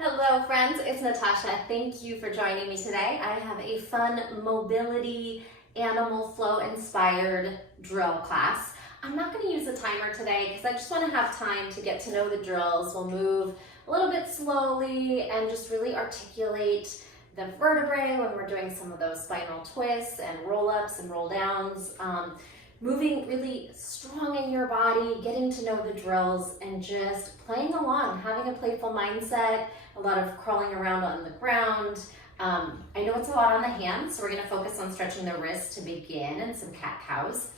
Hello friends, it's Natasha. Thank you for joining me today. I have a fun mobility animal flow inspired drill class. I'm not going to use a timer today because I just want to have time to get to know the drills. We'll move a little bit slowly and just really articulate the vertebrae when we're doing some of those spinal twists and roll ups and roll downs. Moving really strong in your body, getting to know the drills and just playing along, having a playful mindset, a lot of crawling around on the ground. I know it's a lot on the hands, so we're gonna focus on stretching the wrist to begin and some cat-cows.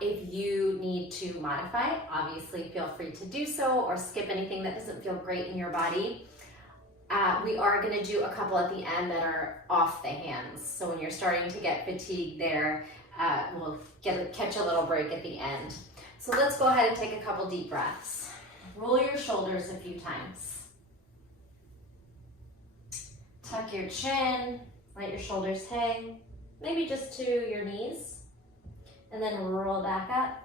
If you need to modify, obviously feel free to do so or skip anything that doesn't feel great in your body. We are gonna do a couple at the end that are off the hands. So when you're starting to get fatigued there, we'll catch a little break at the end. So let's go ahead and take a couple deep breaths. Roll your shoulders a few times. Tuck your chin, let your shoulders hang, maybe just to your knees. And then roll back up,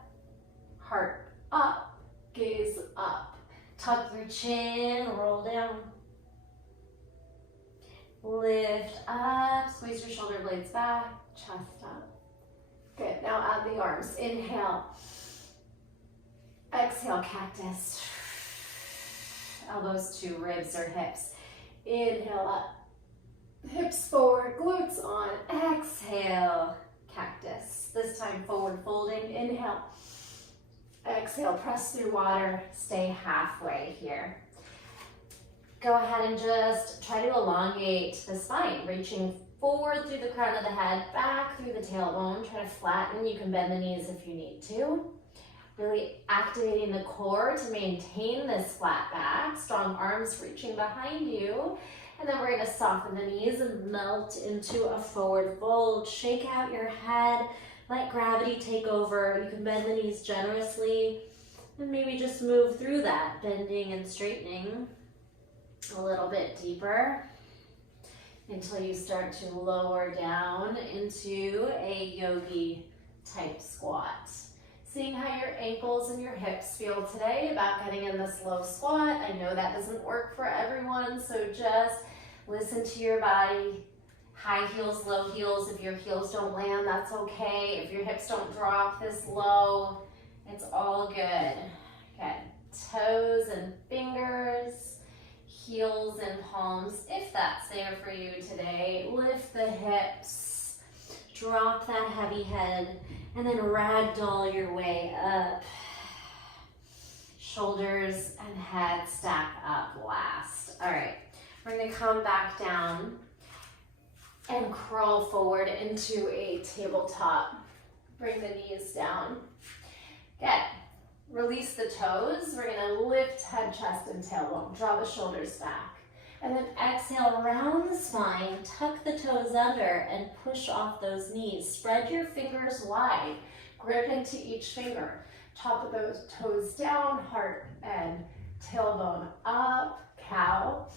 heart up, gaze up. Tuck your chin, roll down. Lift up, squeeze your shoulder blades back, chest up. Good, now add the arms. Inhale. Exhale, cactus. Elbows to ribs or hips. Inhale up. Hips forward, glutes on. Exhale, cactus. This time forward folding. Inhale. Exhale, press through water. Stay halfway here. Go ahead and just try to elongate the spine, reaching forward through the crown of the head, back through the tailbone. Try to flatten. You can bend the knees if you need to. Really activating the core to maintain this flat back. Strong arms reaching behind you. And then we're going to soften the knees and melt into a forward fold. Shake out your head. Let gravity take over. You can bend the knees generously. And maybe just move through that, bending and straightening a little bit deeper, until you start to lower down into a yogi type squat. Seeing how your ankles and your hips feel today about getting in this low squat. I know that doesn't work for everyone, so just listen to your body. High heels, low heels. If your heels don't land, that's okay. If your hips don't drop this low, it's all good. Good. Toes and fingers. Heels and palms, if that's there for you today. Lift the hips, drop that heavy head, and then ragdoll your way up. Shoulders and head stack up last. All right, we're gonna come back down and crawl forward into a tabletop. Bring the knees down. Good. Release the toes. We're gonna lift head, chest, and tailbone. Draw the shoulders back. And then exhale, round the spine, tuck the toes under, and push off those knees. Spread your fingers wide. Grip into each finger. Top of those toes down, heart and tailbone up, cow.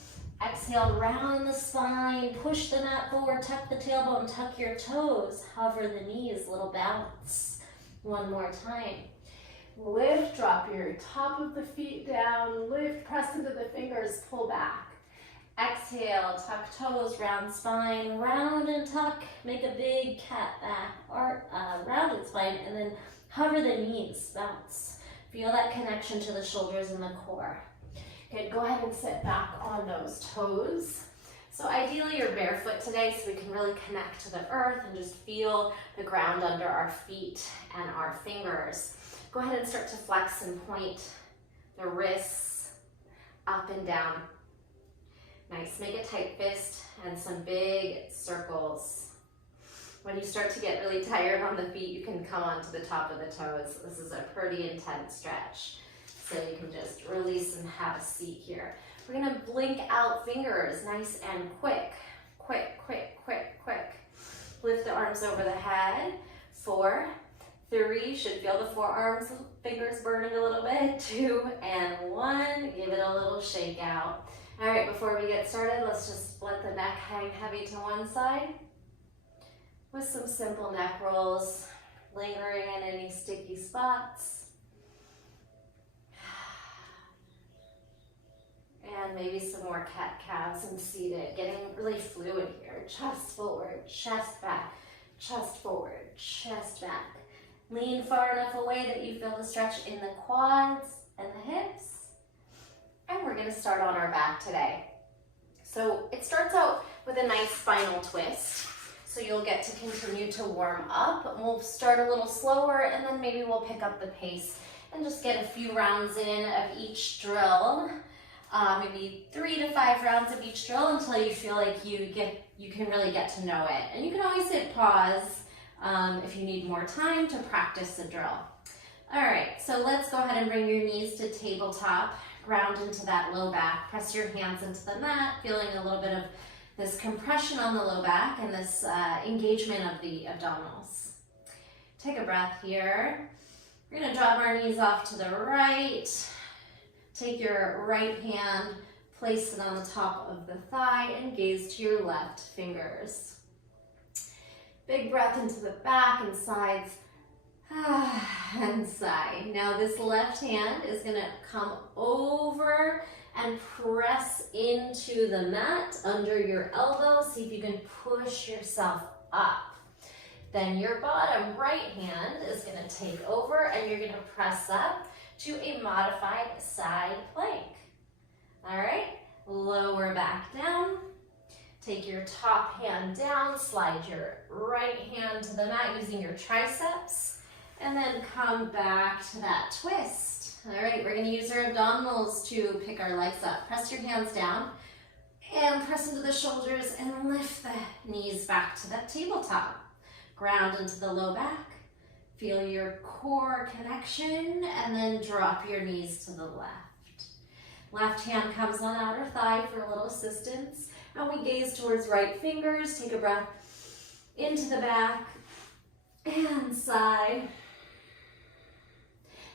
Exhale, round the spine, push the mat forward, tuck the tailbone, tuck your toes, hover the knees, little bounce. One more time. Lift, drop your top of the feet down, lift, press into the fingers, pull back. Exhale, tuck toes, round spine, round and tuck, make a big cat back, or rounded spine, and then hover the knees, bounce. Feel that connection to the shoulders and the core. Good, go ahead and sit back on those toes. So ideally you're barefoot today so we can really connect to the earth and just feel the ground under our feet and our fingers. Go ahead and start to flex and point the wrists up and down. Nice, make a tight fist and some big circles. When you start to get really tired on the feet, you can come onto the top of the toes. This is a pretty intense stretch. So you can just release and have a seat here. We're gonna blink out fingers, nice and quick. Quick, quick, quick, quick. Lift the arms over the head. 4, 3, should feel the forearms, fingers burning a little bit. 2 and 1, give it a little shake out. All right, before we get started, let's just let the neck hang heavy to one side with some simple neck rolls, lingering in any sticky spots. And maybe some more cat-cows and seated, getting really fluid here. Chest forward, chest back, chest forward, chest back. Lean far enough away that you feel the stretch in the quads and the hips. And we're gonna start on our back today. So it starts out with a nice spinal twist. So you'll get to continue to warm up. We'll start a little slower and then maybe we'll pick up the pace and just get a few rounds in of each drill. Maybe 3 to 5 rounds of each drill until you feel like you can really get to know it. And you can always hit pause if you need more time to practice the drill. All right, so let's go ahead and bring your knees to tabletop, ground into that low back, press your hands into the mat, feeling a little bit of this compression on the low back and this engagement of the abdominals. Take a breath here. We're gonna drop our knees off to the right. Take your right hand, place it on the top of the thigh and gaze to your left fingers. Big breath into the back and sides and sigh. Now this left hand is gonna come over and press into the mat under your elbow. See if you can push yourself up. Then your bottom right hand is gonna take over and you're gonna press up to a modified side plank. All right, lower back down. Take your top hand down, slide your right hand to the mat using your triceps, and then come back to that twist. All right, we're gonna use our abdominals to pick our legs up. Press your hands down and press into the shoulders and lift the knees back to that tabletop. Ground into the low back. Feel your core connection and then drop your knees to the left. Left hand comes on outer thigh for a little assistance. And we gaze towards right fingers. Take a breath into the back and side.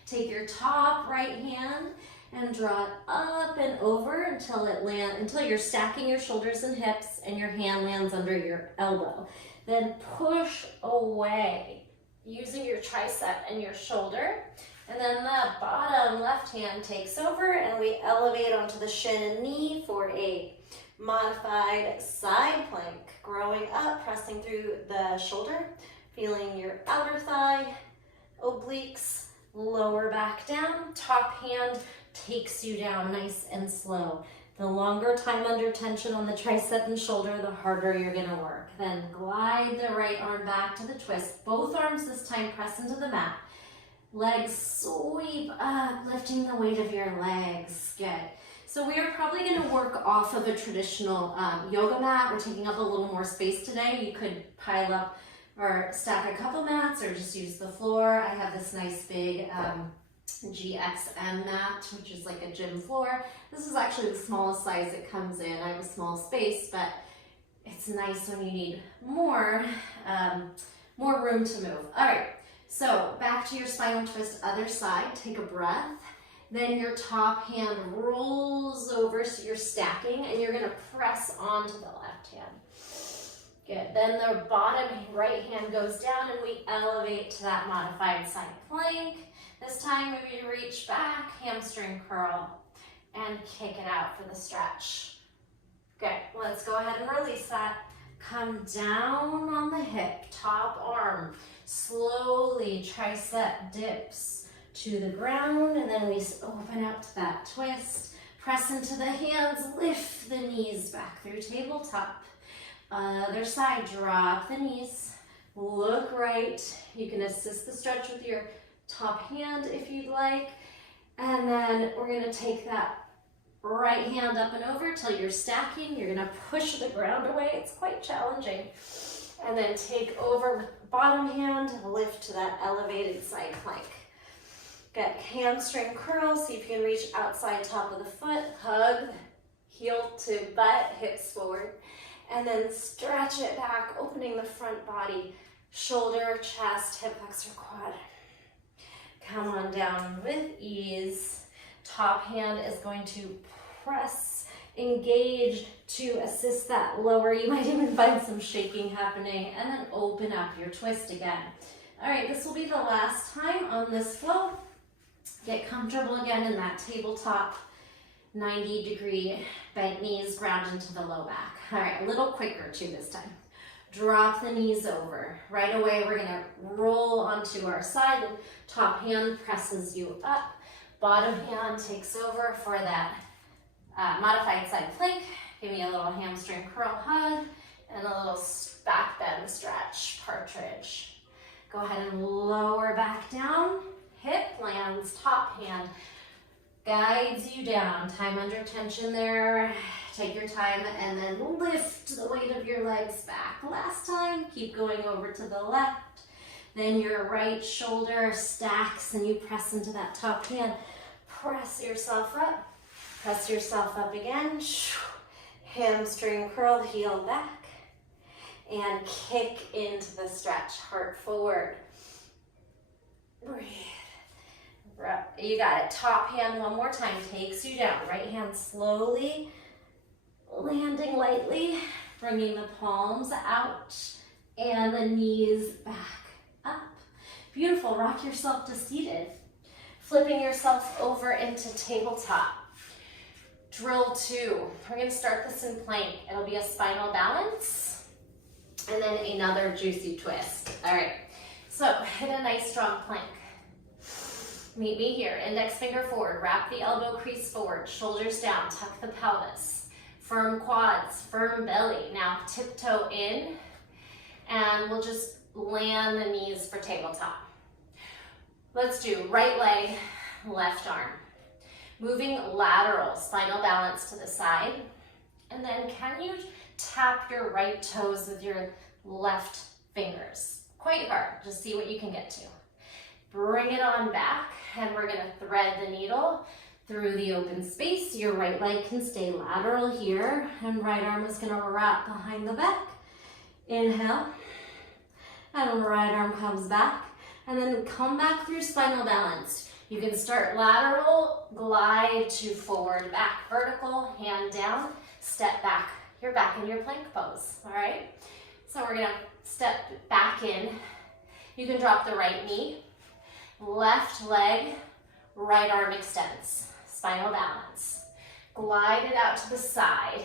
Take your top right hand and draw it up and over until you're stacking your shoulders and hips and your hand lands under your elbow. Then push away using your tricep and your shoulder. And then the bottom left hand takes over and we elevate onto the shin and knee for a modified side plank. Growing up, pressing through the shoulder, feeling your outer thigh, obliques, lower back down. Top hand takes you down nice and slow. The longer time under tension on the tricep and shoulder, the harder you're gonna work. Then glide the right arm back to the twist. Both arms this time press into the mat. Legs sweep up, lifting the weight of your legs. Good. So we are probably gonna work off of a traditional yoga mat. We're taking up a little more space today. You could pile up or stack a couple mats or just use the floor. I have this nice big Gxmmat mat, which is like a gym floor. This is actually the smallest size it comes in. I have a small space, but it's nice when you need more room to move. All right, so back to your spinal twist, other side. Take a breath. Then your top hand rolls over, so you're stacking, and you're gonna press onto the left hand. Good. Then the bottom right hand goes down, and we elevate to that modified side plank. This time, maybe you reach back, hamstring curl, and kick it out for the stretch. Good. Let's go ahead and release that. Come down on the hip, top arm. Slowly, tricep dips to the ground, and then we open up to that twist. Press into the hands, lift the knees back through tabletop. Other side, drop the knees. Look right. You can assist the stretch with your top hand if you'd like. And then we're gonna take that right hand up and over till you're stacking. You're gonna push the ground away. It's quite challenging. And then take over bottom hand, lift to that elevated side plank. Get hamstring curl. See if you can reach outside top of the foot. Hug, heel to butt, hips forward. And then stretch it back, opening the front body. Shoulder, chest, hip flexor, quad. Come on down with ease. Top hand is going to press, engage to assist that lower. You might even find some shaking happening, and then open up your twist again. All right, this will be the last time on this flow. Get comfortable again in that tabletop. 90-degree bent knees, ground into the low back. All right, a little quicker too this time. Drop the knees over. Right away, we're gonna roll onto our side. Top hand presses you up. Bottom hand takes over for that modified side plank. Give me a little hamstring curl hug and a little back bend stretch, partridge. Go ahead and lower back down. Hip lands, top hand guides you down. Time under tension there. Take your time and then lift the weight of your legs back. Last time, keep going over to the left. Then your right shoulder stacks and you press into that top hand. Press yourself up. Press yourself up again. Hamstring curl, heel back. And kick into the stretch, heart forward. Breathe. You got it. Top hand one more time takes you down. Right hand slowly landing lightly, bringing the palms out and the knees back up. Beautiful. Rock yourself to seated. Flipping yourself over into tabletop. Drill 2. We're going to start this in plank. It'll be a spinal balance and then another juicy twist. All right. So hit a nice strong plank. Meet me here. Index finger forward. Wrap the elbow crease forward. Shoulders down. Tuck the pelvis. Firm quads. Firm belly. Now tiptoe in and we'll just land the knees for tabletop. Let's do right leg, left arm. Moving lateral, spinal balance to the side. And then can you tap your right toes with your left fingers? Quite hard, just see what you can get to. Bring it on back, and we're gonna thread the needle through the open space. Your right leg can stay lateral here, and right arm is gonna wrap behind the back. Inhale, and right arm comes back, and then come back through spinal balance. You can start lateral, glide to forward, back, vertical, hand down, step back. You're back in your plank pose, all right? So we're gonna step back in. You can drop the right knee, left leg, right arm extends, spinal balance. Glide it out to the side.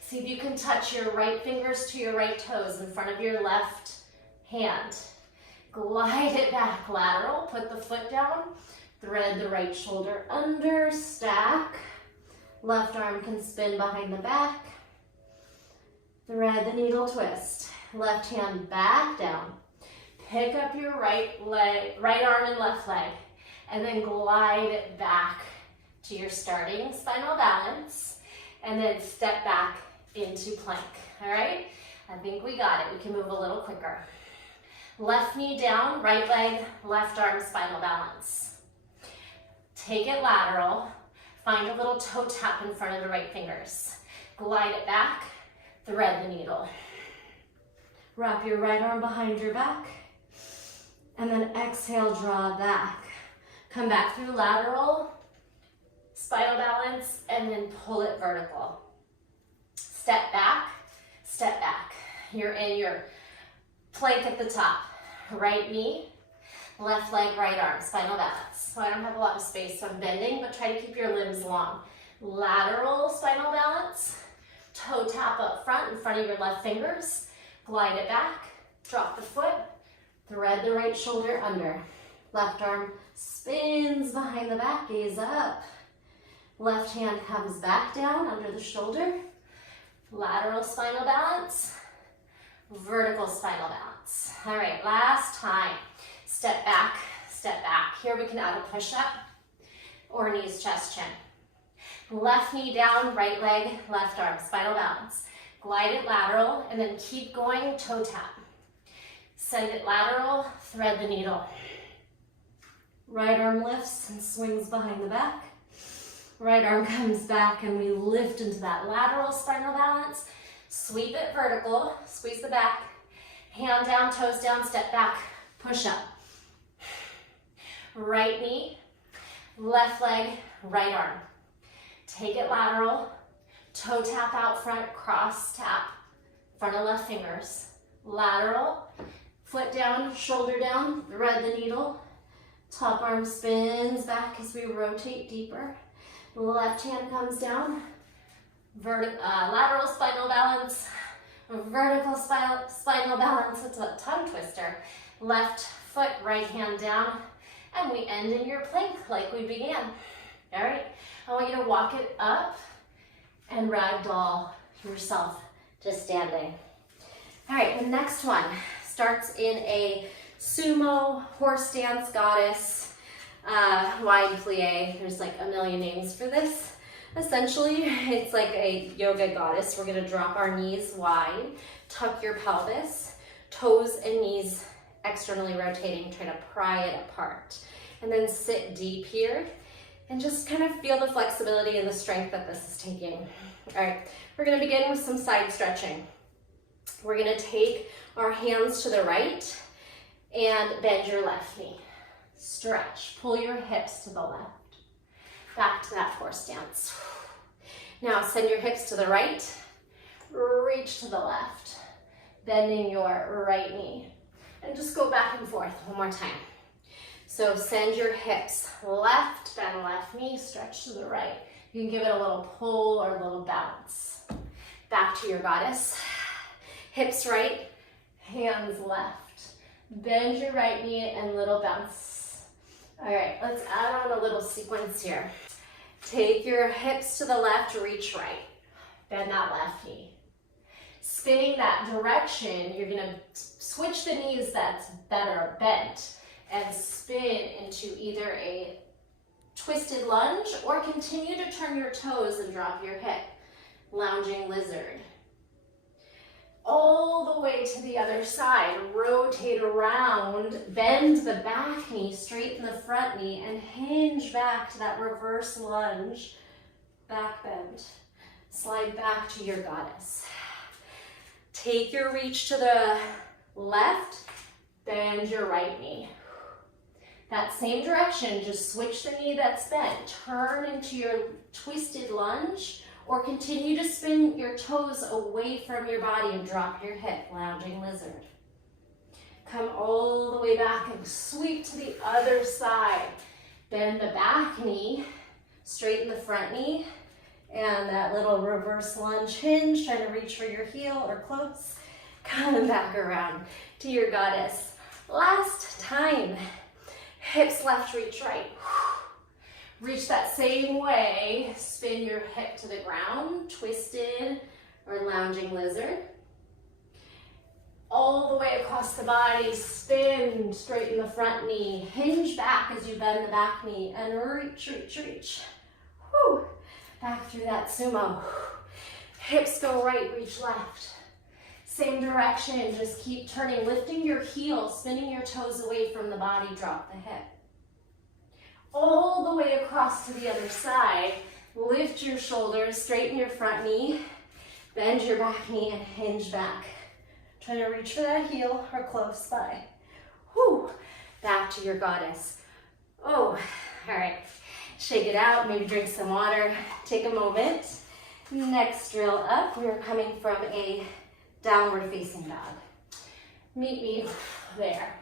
See if you can touch your right fingers to your right toes in front of your left hand. Glide it back lateral, put the foot down, thread the right shoulder under, stack. Left arm can spin behind the back. Thread the needle twist. Left hand back down. Pick up your right arm and left leg, and then glide it back to your starting spinal balance, and then step back into plank, all right? I think we got it. We can move a little quicker. Left knee down, right leg, left arm, spinal balance. Take it lateral. Find a little toe tap in front of the right fingers. Glide it back, thread the needle. Wrap your right arm behind your back, and then exhale, draw back. Come back through lateral, spinal balance, and then pull it vertical. Step back, step back. You're in your plank at the top. Right knee, left leg, right arm, spinal balance. So I don't have a lot of space, so I'm bending, but try to keep your limbs long. Lateral spinal balance, toe tap up front in front of your left fingers. Glide it back, drop the foot, thread the right shoulder under. Left arm spins behind the back, gaze up. Left hand comes back down under the shoulder. Lateral spinal balance, vertical spinal balance. All right, last time. Step back, step back. Here we can add a push-up or knees, chest, chin. Left knee down, right leg, left arm, spinal balance. Glide it lateral and then keep going, toe tap. Send it lateral, thread the needle. Right arm lifts and swings behind the back. Right arm comes back and we lift into that lateral spinal balance. Sweep it vertical, squeeze the back. Hand down, toes down, step back, push up. Right knee, left leg, right arm. Take it lateral, toe tap out front, cross tap, front of left fingers. Lateral, foot down, shoulder down, thread the needle. Top arm spins back as we rotate deeper. Left hand comes down. Lateral spinal balance. Vertical spinal balance. It's a tongue twister. Left foot, right hand down. And we end in your plank like we began. All right, I want you to walk it up and ragdoll yourself to standing. All right, the next one starts in a sumo, horse dance, goddess, wide plie. There's like a million names for this. Essentially, it's like a yoga goddess. We're gonna drop our knees wide, tuck your pelvis, toes and knees externally rotating, try to pry it apart. And then sit deep here and just kind of feel the flexibility and the strength that this is taking. All right, we're gonna begin with some side stretching. We're gonna take our hands to the right and bend your left knee. Stretch, pull your hips to the left. Back to that horse dance. Now send your hips to the right, reach to the left, bending your right knee. And just go back and forth one more time. So send your hips left, bend left knee, stretch to the right. You can give it a little pull or a little bounce. Back to your goddess. Hips right, hands left. Bend your right knee and little bounce. All right, let's add on a little sequence here. Take your hips to the left, reach right. Bend that left knee. Spinning that direction, you're gonna switch the knees that are bent and spin into either a twisted lunge or continue to turn your toes and drop your hip. Lounging lizard. All the way to the other side. Rotate around, bend the back knee, straighten the front knee, and hinge back to that reverse lunge. Back bend. Slide back to your goddess. Take your reach to the left, bend your right knee. That same direction, just switch the knee that's bent. Turn into your twisted lunge or continue to spin your toes away from your body and drop your hip, lounging lizard. Come all the way back and sweep to the other side. Bend the back knee, straighten the front knee, and that little reverse lunge hinge, trying to reach for your heel or close. Come back around to your goddess. Last time. Hips left, reach right. Reach that same way. Spin your hip to the ground, twisted or lounging lizard. All the way across the body, spin, straighten the front knee. Hinge back as you bend the back knee and reach, reach, reach. Whew. Back through that sumo. Hips go right, reach left. Same direction, just keep turning, lifting your heel, spinning your toes away from the body, drop the hip. All the way across to the other side, lift your shoulders, straighten your front knee, bend your back knee and hinge back. Try to reach for that heel or close by. Whew. Back to your goddess. Oh, all right. Shake it out, maybe drink some water, take a moment. Next drill up, we're coming from a downward facing dog. Meet me there.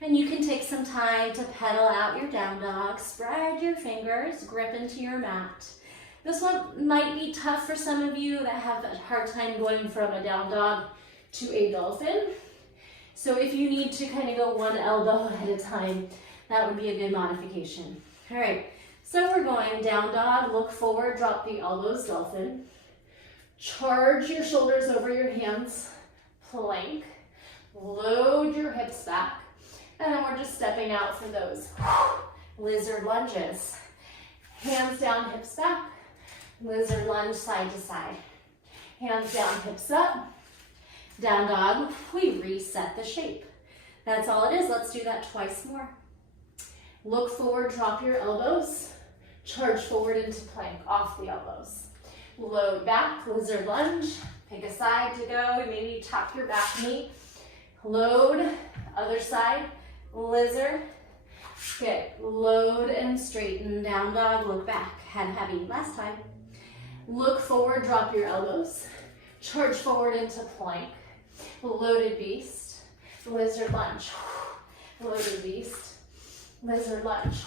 And you can take some time to pedal out your down dog, spread your fingers, grip into your mat. This one might be tough for some of you that have a hard time going from a down dog to a dolphin. So if you need to kind of go one elbow at a time, that would be a good modification. All right, so we're going down dog, look forward, drop the elbows, dolphin. Charge your shoulders over your hands, plank. Load your hips back. And then we're just stepping out for those lizard lunges. Hands down, hips back. Lizard lunge side to side. Hands down, hips up. Down dog, we reset the shape. That's all it is. Let's do that twice more. Look forward, drop your elbows. Charge forward into plank, off the elbows. Load back, lizard lunge. Pick a side to go. Maybe tuck your back knee. Load, other side, lizard. Good. Load and straighten. Down dog, look back. Head heavy. Last time. Look forward, drop your elbows. Charge forward into plank. Loaded beast. Lizard lunge. Loaded beast. Lizard lunge.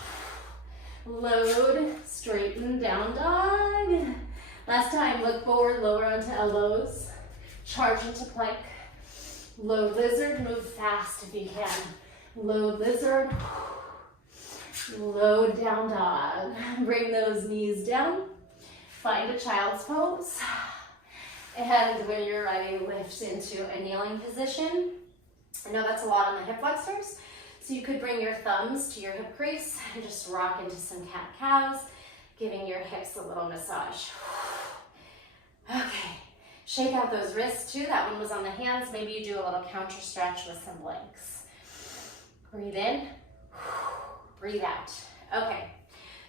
Load, straighten, down dog. Last time, look forward, lower onto elbows. Charge into plank. Load lizard, move fast if you can. Load lizard. Load down dog. Bring those knees down. Find a child's pose. And when you're ready, lift into a kneeling position. I know that's a lot on the hip flexors, so you could bring your thumbs to your hip crease and just rock into some cat-cows, giving your hips a little massage. Okay, shake out those wrists too. That one was on the hands. Maybe you do a little counter stretch with some blinks. Breathe in, breathe out. Okay,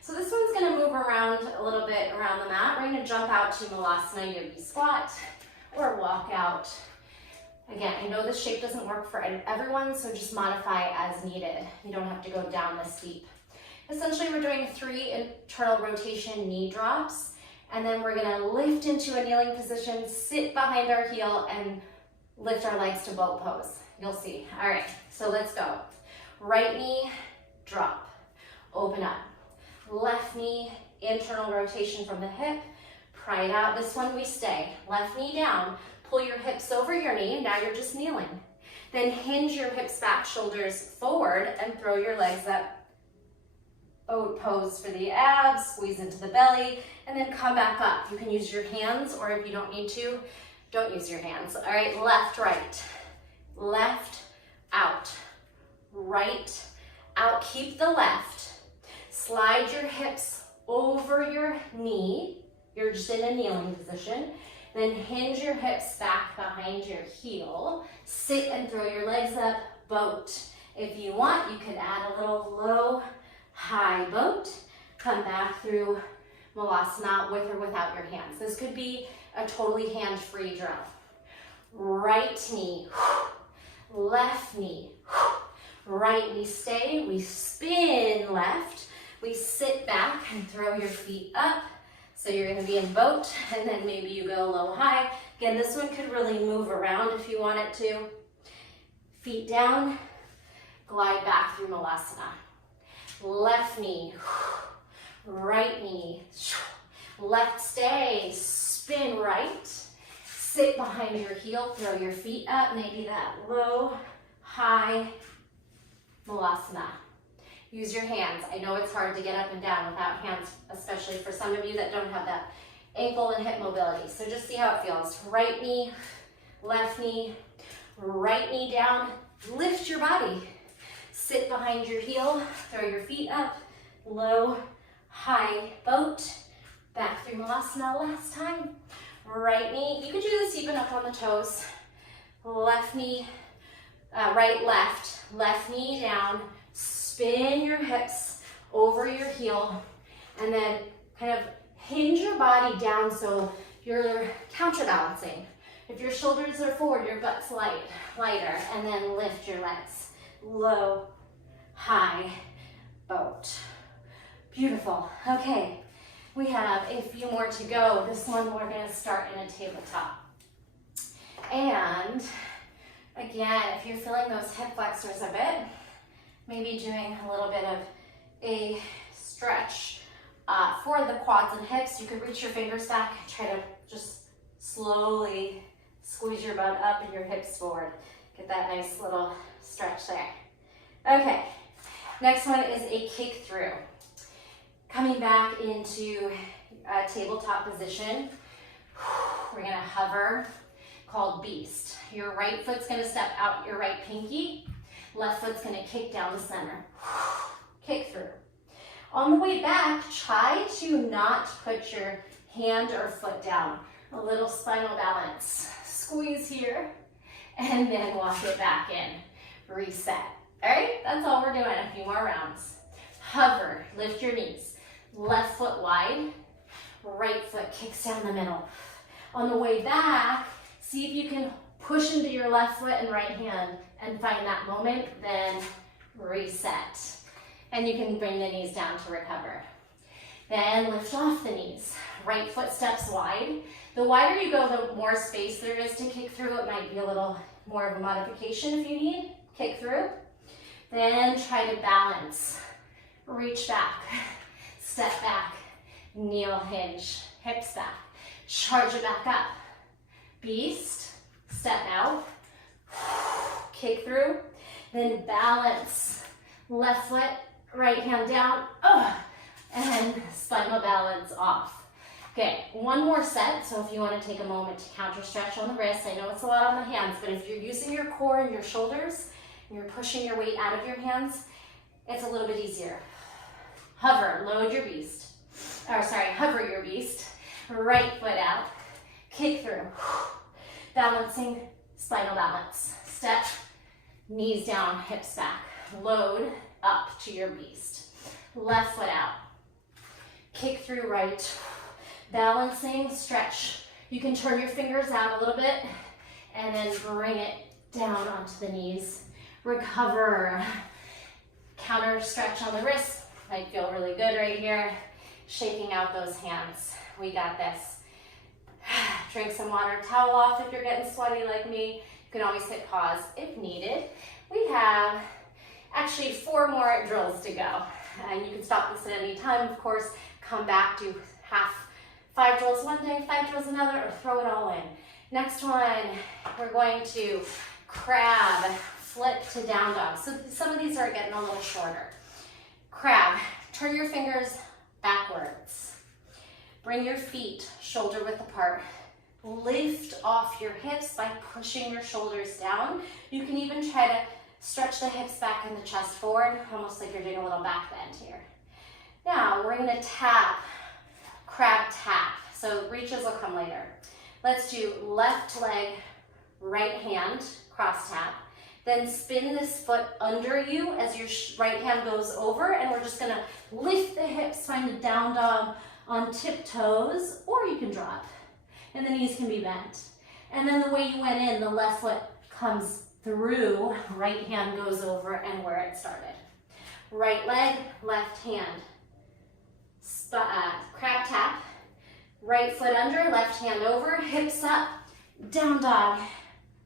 so this one's gonna move around a little bit around the mat. We're gonna jump out to Malasana Yogi Squat or walk out. Again, I know this shape doesn't work for everyone, so just modify as needed. You don't have to go down this deep. Essentially, we're doing 3 internal rotation knee drops, and then we're gonna lift into a kneeling position, sit behind our heel, and lift our legs to boat pose. You'll see. All right, so let's go. Right knee, drop, open up. Left knee, internal rotation from the hip, pry it out. This one we stay. Left knee down, pull your hips over your knee, now you're just kneeling. Then hinge your hips back, shoulders forward, and throw your legs up. Boat pose for the abs, squeeze into the belly, and then come back up. You can use your hands, or if you don't need to, don't use your hands. All right, left, right, left, out, right, out. Keep the left. Slide your hips over your knee. You're just in a kneeling position. Then hinge your hips back behind your heel. Sit and throw your legs up, boat. If you want, you could add a little low, high boat. Come back through Malasana with or without your hands. This could be a totally hand-free drill. Right knee, left knee, right knee stay. We spin left. We sit back and throw your feet up. So you're gonna be in boat, and then maybe you go low, high. Again, this one could really move around if you want it to. Feet down, glide back through Malasana. Left knee, right knee, left stay, spin right. Sit behind your heel, throw your feet up, maybe that low, high Malasana. Use your hands. I know it's hard to get up and down without hands, especially for some of you that don't have that ankle and hip mobility. So just see how it feels. Right knee, left knee, right knee down. Lift your body. Sit behind your heel, throw your feet up, low, high boat. Back through Malasana last time. Right knee, you could do this even up on the toes. Left knee, right, left knee down. Spin your hips over your heel, and then kind of hinge your body down so you're counterbalancing. If your shoulders are forward, your butt's lighter, and then lift your legs. Low, high, boat. Beautiful. Okay, we have a few more to go. This one we're gonna start in a tabletop. And again, if you're feeling those hip flexors a bit, maybe doing a little bit of a stretch for the quads and hips. You could reach your fingers back and try to just slowly squeeze your butt up and your hips forward. Get that nice little stretch there. Okay, next one is a kick through. Coming back into a tabletop position, we're gonna hover, called beast. Your right foot's gonna step out your right pinky. Left foot's gonna kick down the center. Kick through. On the way back, try to not put your hand or foot down. A little spinal balance. Squeeze here, and then walk it back in. Reset. All right, that's all we're doing, a few more rounds. Hover, lift your knees. Left foot wide, right foot kicks down the middle. On the way back, see if you can push into your left foot and right hand and find that moment, then reset. And you can bring the knees down to recover. Then lift off the knees. Right foot steps wide. The wider you go, the more space there is to kick through. It might be a little more of a modification if you need. Kick through. Then try to balance. Reach back. step back, kneel hinge, hips back, charge it back up. Beast, step out, kick through, then balance, left foot, right hand down, and spinal balance off. Okay, one more set, so if you want to take a moment to counter stretch on the wrists, I know it's a lot on the hands, but if you're using your core and your shoulders, and you're pushing your weight out of your hands, it's a little bit easier. Hover, load your beast, hover your beast, right foot out, kick through, balancing, spinal balance, step, knees down, hips back, load up to your beast, left foot out, kick through right, balancing, stretch. You can turn your fingers out a little bit and then bring it down onto the knees. Recover. Counter stretch on the wrists. Might feel really good right here. Shaking out those hands. We got this. Drink some water, towel off if you're getting sweaty like me. You can always hit pause if needed. We have actually 4 more drills to go. And you can stop this at any time, of course. Come back, do 5 drills one day, 5 drills another, or throw it all in. Next one, we're going to crab, flip to down dog. So some of these are getting a little shorter. Crab, turn your fingers backwards. Bring your feet shoulder width apart. Lift off your hips by pushing your shoulders down. You can even try to stretch the hips back and the chest forward, almost like you're doing a little back bend here. Now we're gonna tap, crab tap. So reaches will come later. Let's do left leg, right hand, cross tap. Then spin this foot under you as your right hand goes over, and we're just gonna lift the hips, find a down dog on tiptoes, or you can drop. And the knees can be bent. And then the way you went in, the left foot comes through, right hand goes over and where it started. Right leg, left hand. Crab tap, right foot under, left hand over, hips up, down dog.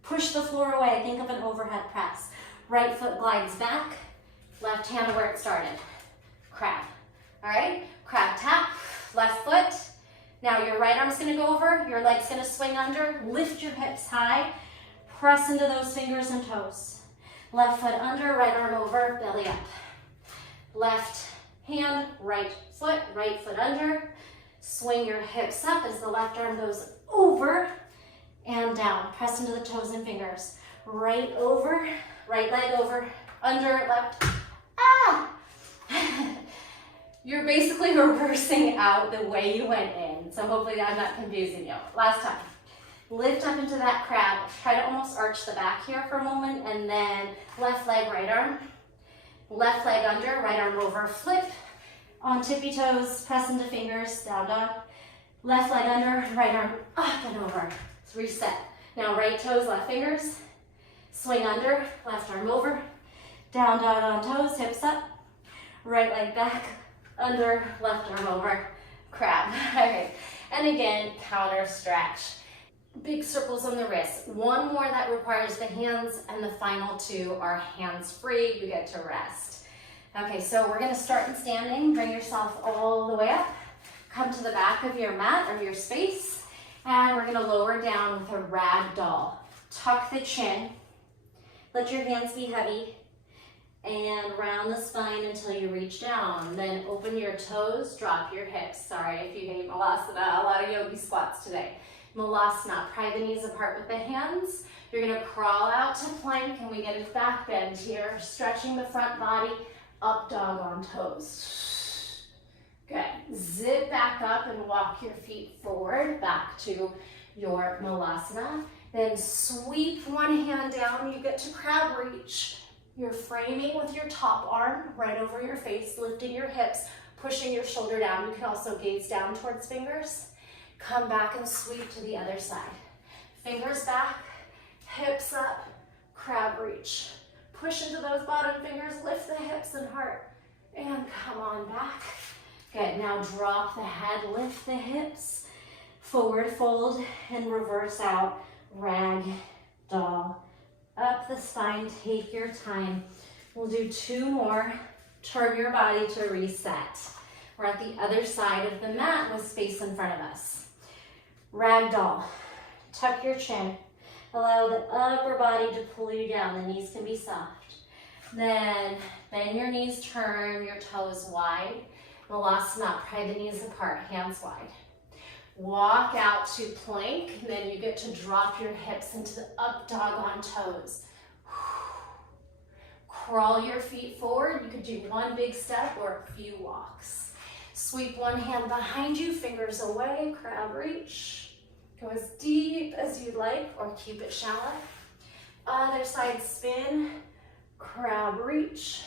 Push the floor away, think of an overhead press. Right foot glides back, left hand where it started. Crab, all right? Crab tap, left foot. Now your right arm's gonna go over, your leg's gonna swing under, lift your hips high, press into those fingers and toes. Left foot under, right arm over, belly up. Left hand, right foot under. Swing your hips up as the left arm goes over and down. Press into the toes and fingers. Right over, right leg over, under, left. You're basically reversing out the way you went in. So hopefully I'm not confusing you. Last time. Lift up into that crab. Try to almost arch the back here for a moment, and then left leg, right arm. Left leg under, right arm over, flip. On tippy toes, press into fingers, down dog. Left leg under, right arm up and over. Let's reset. Now right toes, left fingers. Swing under, left arm over. Down dog on toes, hips up. Right leg back, under, left arm over. Crab. All right. And again, counter stretch. Big circles on the wrists. One more that requires the hands, and the final 2 are hands-free. You get to rest. Okay, so we're gonna start in standing. Bring yourself all the way up. Come to the back of your mat or your space, and we're gonna lower down with a rag doll. Tuck the chin. Let your hands be heavy, and round the spine until you reach down. Then open your toes, drop your hips. Sorry if you hate Malasana, a lot of yogi squats today. Malasana, pry the knees apart with the hands. You're gonna crawl out to plank, and we get a back bend here, stretching the front body, up dog on toes. Good. Zip back up and walk your feet forward, back to your Malasana. Then sweep one hand down, you get to crab reach. You're framing with your top arm right over your face, lifting your hips, pushing your shoulder down. You can also gaze down towards fingers. Come back and sweep to the other side. Fingers back, hips up, crab reach. Push into those bottom fingers, lift the hips and heart, and come on back. Good, now drop the head, lift the hips, forward fold, and reverse out, rag doll. Up the spine, take your time. We'll do 2 more. Turn your body to reset. We're at the other side of the mat with space in front of us. Ragdoll. Tuck your chin. Allow the upper body to pull you down. The knees can be soft. Then bend your knees, turn your toes wide. Malasana, pry the knees apart, hands wide. Walk out to plank, and then you get to drop your hips into the up dog on toes. Crawl your feet forward. You could do one big step or a few walks. Sweep one hand behind you, fingers away, crab reach. Go as deep as you'd like, or keep it shallow. Other side spin, crab reach,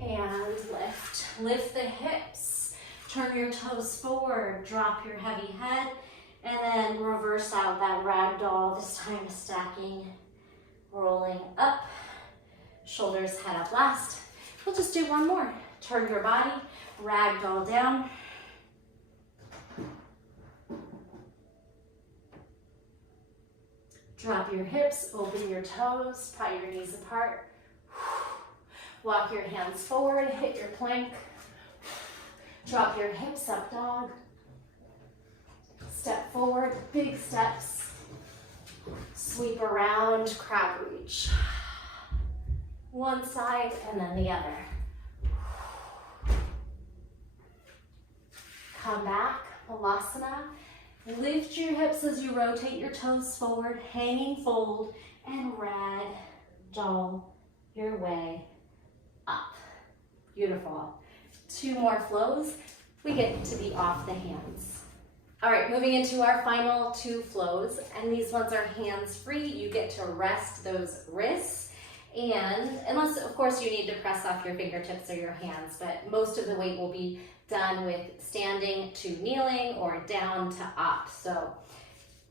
and lift. Lift the hips, turn your toes forward, drop your heavy head, and then reverse out that ragdoll, this time stacking, rolling up, shoulders head up last. We'll just do one more. Turn your body, ragdoll down. Drop your hips, open your toes, pry your knees apart. Walk your hands forward, hit your plank. Drop your hips, up dog. Step forward, big steps. Sweep around, crab reach. One side and then the other. Come back, Malasana. Lift your hips as you rotate your toes forward, hanging fold, and ragdoll your way up. Beautiful. Two more flows. We get to be off the hands. All right, moving into our final two flows, and these ones are hands-free. You get to rest those wrists, and unless, of course, you need to press off your fingertips or your hands, but most of the weight will be done with standing to kneeling or down to up. So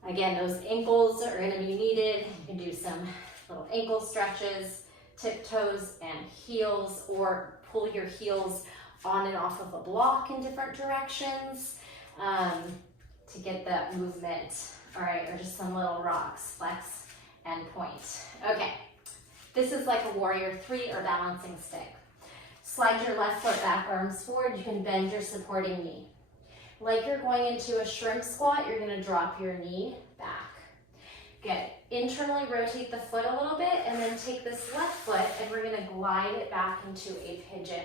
again, those ankles are going to be needed. You can do some little ankle stretches, tiptoes and heels, or pull your heels on and off of a block in different directions to get that movement. All right, or just some little rocks, flex and point. Okay, this is like a warrior three or balancing stick. Slide your left foot back, arms forward. You can bend your supporting knee. Like you're going into a shrimp squat, you're gonna drop your knee back. Good. Internally rotate the foot a little bit, and then take this left foot and we're gonna glide it back into a pigeon.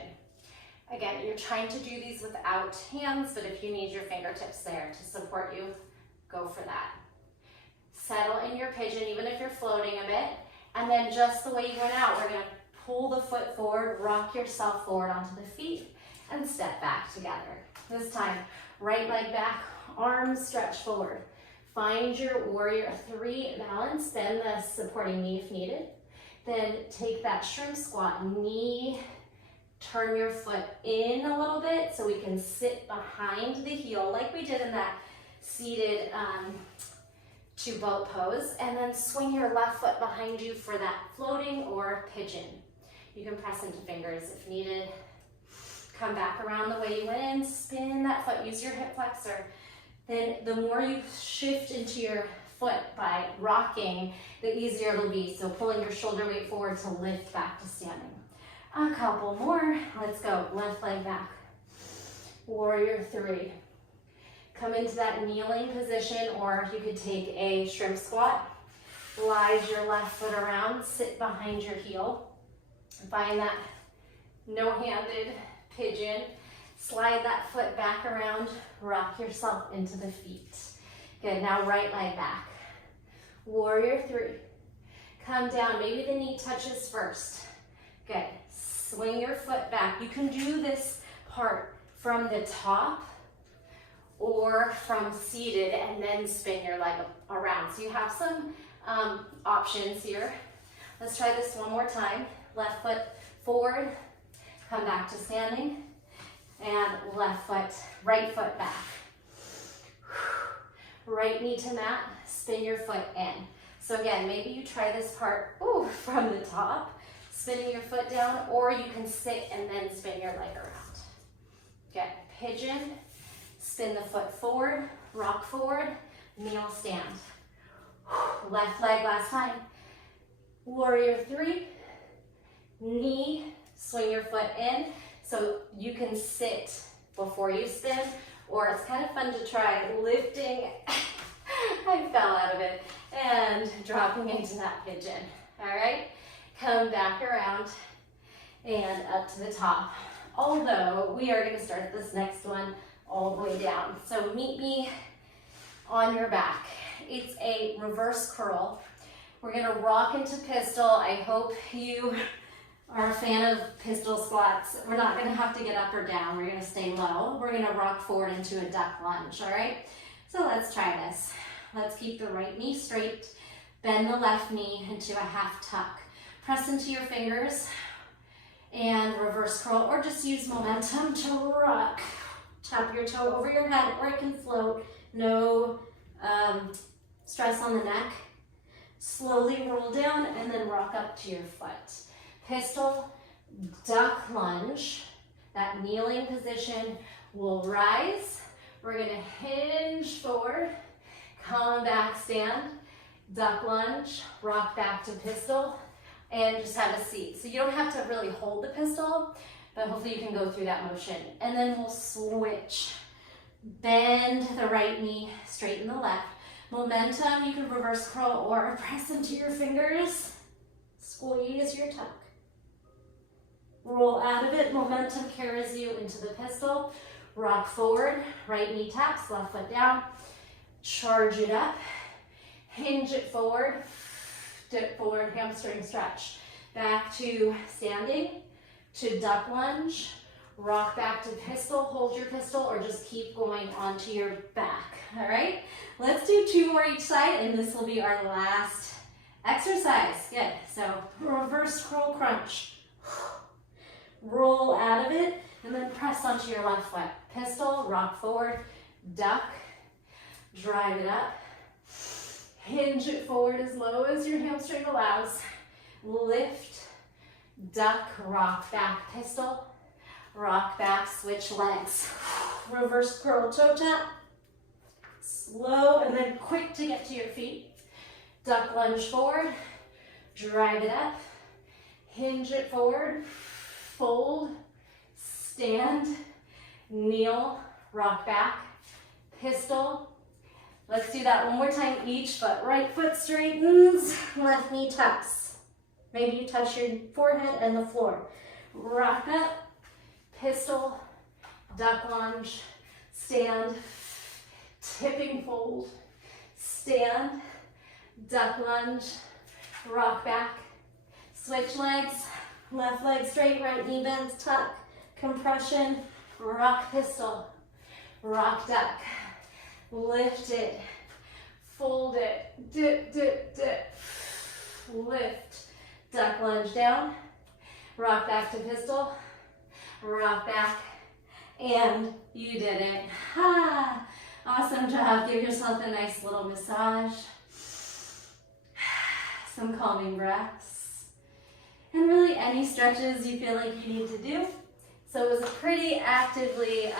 Again, you're trying to do these without hands, but if you need your fingertips there to support you, go for that. Settle in your pigeon, even if you're floating a bit, and then just the way you went out, we're gonna pull the foot forward, rock yourself forward onto the feet, and step back together. This time, right leg back, arms stretch forward. Find your warrior three balance, bend the supporting knee if needed. Then take that shrimp squat, knee, turn your foot in a little bit so we can sit behind the heel like we did in that seated to boat pose, and then swing your left foot behind you for that floating or pigeon. You can press into fingers if needed. Come back around the way you went in, spin that foot, use your hip flexor. Then the more you shift into your foot by rocking, the easier it'll be. So pulling your shoulder weight forward to lift back to standing. A couple more, let's go. Left leg back. Warrior three. Come into that kneeling position, or you could take a shrimp squat. Glide your left foot around, sit behind your heel. Find that no-handed pigeon. Slide that foot back around, rock yourself into the feet. Good, now right leg back. Warrior three. Come down, maybe the knee touches first. Good, swing your foot back. You can do this part from the top or from seated and then spin your leg around. So you have some options here. Let's try this one more time. Left foot forward, come back to standing, and left foot, right foot back. Right knee to mat, spin your foot in. So again, maybe you try this part from the top, spinning your foot down, or you can sit and then spin your leg around. Good, pigeon, spin the foot forward, rock forward, kneel stand. Left leg last time. Warrior three, knee, swing your foot in, so you can sit before you spin, or it's kind of fun to try lifting, I fell out of it, and dropping into that pigeon. All right, come back around and up to the top. Although we are gonna start this next one all the way down. So meet me on your back. It's a reverse curl. We're gonna rock into pistol. I hope you are a fan of pistol squats. We're not gonna have to get up or down. We're gonna stay low. We're gonna rock forward into a duck lunge, all right? So let's try this. Let's keep the right knee straight. Bend the left knee into a half tuck. Press into your fingers and reverse curl, or just use momentum to rock. Tap your toe over your head, or it can float. No stress on the neck. Slowly roll down and then rock up to your foot. Pistol, duck lunge. That kneeling position will rise. We're gonna hinge forward, come back, stand, duck lunge, rock back to pistol, and just have a seat. So you don't have to really hold the pistol, but hopefully you can go through that motion. And then we'll switch. Bend the right knee, straighten the left. Momentum, you can reverse curl or press into your fingers. Squeeze your tuck. Roll out of it, momentum carries you into the pistol. Rock forward, right knee taps, left foot down. Charge it up, hinge it forward, dip forward, hamstring stretch. Back to standing, to duck lunge, rock back to pistol, hold your pistol, or just keep going onto your back, all right? Let's do 2 more each side, and this will be our last exercise. Good, so reverse curl crunch. Roll out of it, and then press onto your left foot. Pistol, rock forward, duck, drive it up, hinge it forward as low as your hamstring allows, lift, duck, rock back, pistol, rock back, switch legs, reverse curl toe tap, slow and then quick to get to your feet, duck lunge forward, drive it up, hinge it forward, fold, stand, kneel, rock back, pistol. Let's do that one more time. Each foot. Right foot straightens, left knee tucks. Maybe you touch your forehead and the floor. Rock up, pistol, duck lunge, stand, tipping fold, stand, duck lunge, rock back, switch legs, left leg straight, right knee bends, tuck, compression, rock pistol, rock duck, lift it, fold it, dip, dip, dip, lift, duck lunge down, rock back to pistol, rock back, and you did it. Ha! Awesome job. Give yourself a nice little massage, some calming breaths, and really any stretches you feel like you need to do. So it was a pretty actively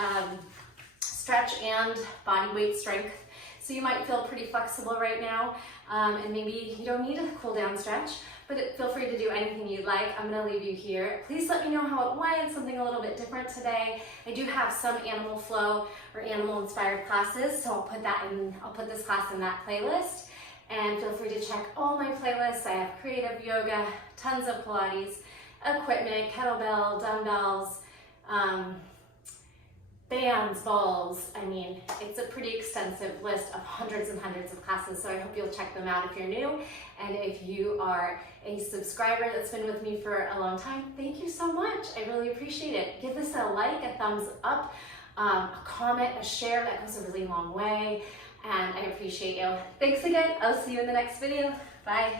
stretch and body weight strength. So you might feel pretty flexible right now, and maybe you don't need a cool down stretch, but feel free to do anything you'd like. I'm gonna leave you here. Please let me know how it went, something a little bit different today. I do have some animal flow or animal inspired classes, so I'll put this class in that playlist. And feel free to check all my playlists. I have creative yoga, tons of Pilates, equipment, kettlebell, dumbbells, bands, balls. I mean, it's a pretty extensive list of hundreds and hundreds of classes, so I hope you'll check them out if you're new. And if you are a subscriber that's been with me for a long time, thank you so much. I really appreciate it. Give this a like, a thumbs up, a comment, a share. That goes a really long way, and I appreciate you. Thanks again. I'll see you in the next video. Bye.